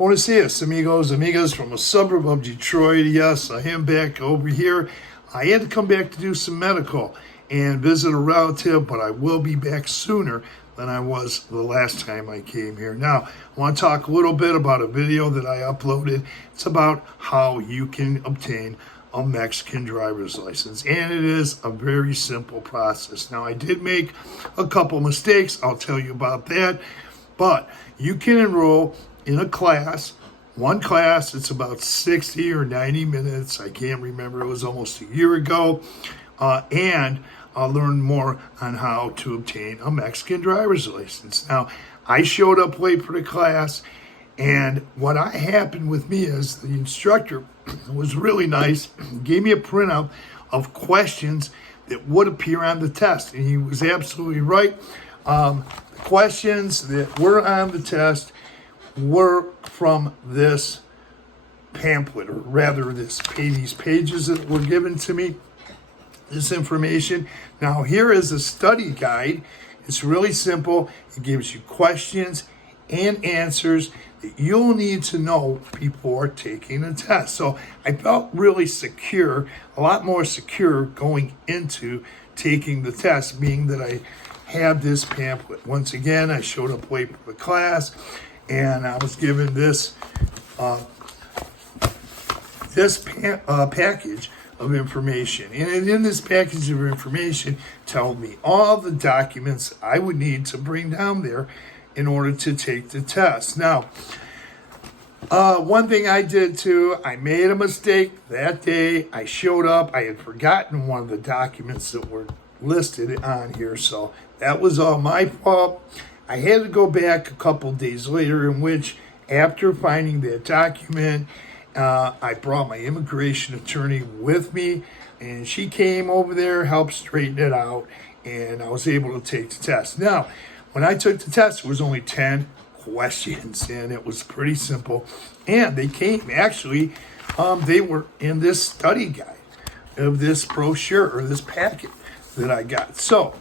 Buenos dias, amigos, amigas from a suburb of Detroit. Yes, I am back over here. I had to come back to do some medical and visit a relative, but I will be back sooner than I was the last time I came here. Now, I want to talk a little bit about a video that I uploaded. It's about how you can obtain a Mexican driver's license, and it is a very simple process. Now, I did make a couple mistakes. I'll tell you about that, but you can enroll in a class, one class. It's about 60 or 90 minutes. I can't remember. It was almost a year ago. And I'll learn more on how to obtain a Mexican driver's license. Now, I showed up late for the class, and what happened with me is the instructor was really nice, gave me a printout of questions that would appear on the test, and he was absolutely right. The questions that were on the test were from this pamphlet, or rather these pages that were given to me, this information. Now, here is a study guide. It's really simple. It gives you questions and answers that you'll need to know before taking the test. So I felt really secure, a lot more secure going into taking the test, being that I had this pamphlet. Once again, I showed up late for the class, and I was given this package of information. And in this package of information told me all the documents I would need to bring down there in order to take the test. Now, one thing I did too, I made a mistake that day. I showed up, I had forgotten one of the documents that were listed on here, so that was all my fault. I had to go back a couple days later, in which, after finding that document, I brought my immigration attorney with me, and she came over there, helped straighten it out, and I was able to take the test. Now, when I took the test, it was only 10 questions, and it was pretty simple. And they came, actually, they were in this study guide of this brochure, or this packet that I got. So,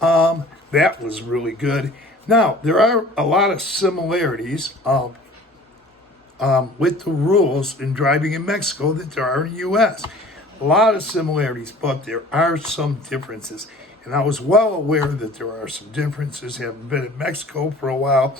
that was really good. Now, there are a lot of similarities with the rules in driving in Mexico that there are in the U.S. A lot of similarities, but there are some differences. And I was well aware that there are some differences, having been in Mexico for a while.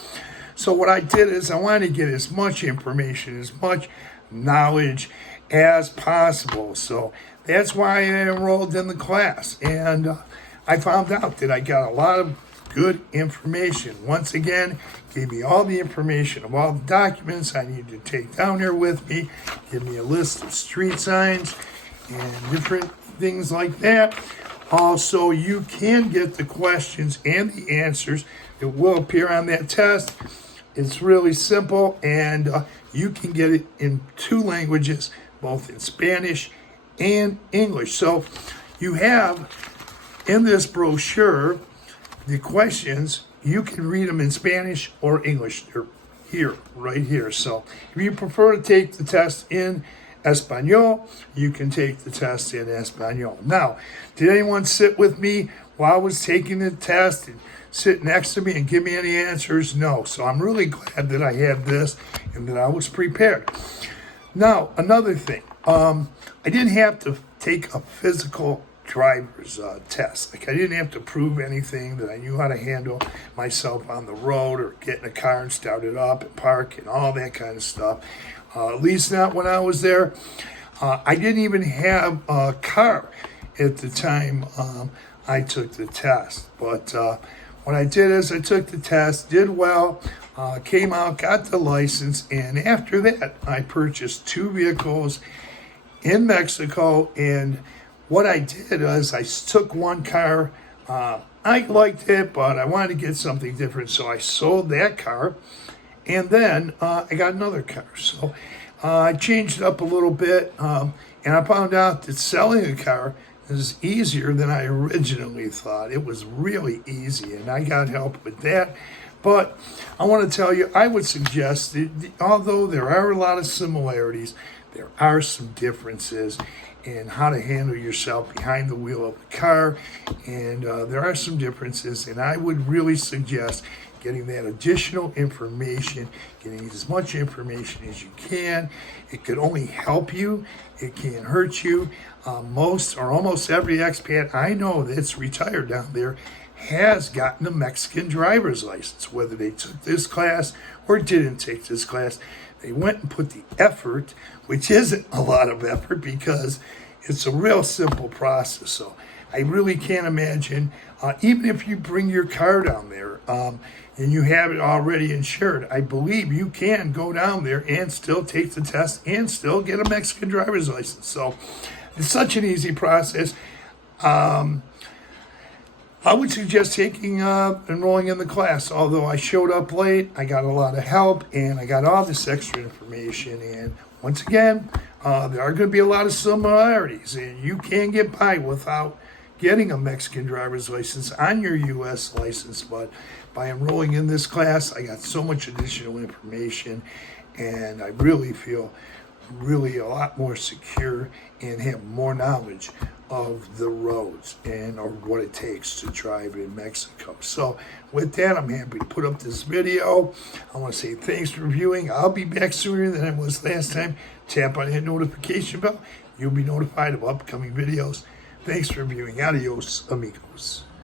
So what I did is I wanted to get as much information, as much knowledge as possible. So that's why I enrolled in the class. And I found out that I got a lot of good information. Once again, gave me all the information of all the documents I need to take down there with me, give me a list of street signs and different things like that. Also, you can get the questions and the answers that will appear on that test. It's really simple, and you can get it in 2 languages, both in Spanish and English. So you have in this brochure the questions. You can read them in Spanish or English. They're here, right here. So if you prefer to take the test in Espanol, you can take the test in Espanol. Now, did anyone sit with me while I was taking the test and sit next to me and give me any answers? No. So I'm really glad that I had this and that I was prepared. Now, another thing, I didn't have to take a physical driver's test. Like, I didn't have to prove anything, that I knew how to handle myself on the road or get in a car and start it up and park and all that kind of stuff. At least not when I was there. I didn't even have a car at the time I took the test. But what I did is I took the test, did well, came out, got the license, and after that I purchased 2 vehicles in Mexico. And what I did is I took one car. I liked it, but I wanted to get something different, so I sold that car. And then I got another car. So I changed it up a little bit, and I found out that selling a car is easier than I originally thought. It was really easy, and I got help with that. But I want to tell you, I would suggest that although there are a lot of similarities, there are some differences in how to handle yourself behind the wheel of the car, and there are some differences, and I would really suggest getting that additional information, getting as much information as you can. It could only help you. It can't hurt you. Most or almost every expat I know that's retired down there has gotten a Mexican driver's license, whether they took this class or didn't take this class. They went and put the effort, which isn't a lot of effort because it's a real simple process. So I really can't imagine, even if you bring your car down there and you have it already insured, I believe you can go down there and still take the test and still get a Mexican driver's license. So it's such an easy process. I would suggest enrolling in the class. Although I showed up late, I got a lot of help, and I got all this extra information. And once again, there are going to be a lot of similarities, and you can get by without getting a Mexican driver's license on your U.S. license. But by enrolling in this class, I got so much additional information, and I really feel really a lot more secure and have more knowledge of the roads and of what it takes to drive in Mexico. So with that, I'm happy to put up this video. I want to say thanks for viewing. I'll be back sooner than I was last time. Tap on that notification bell. You'll be notified of upcoming videos. Thanks for viewing. Adios, amigos.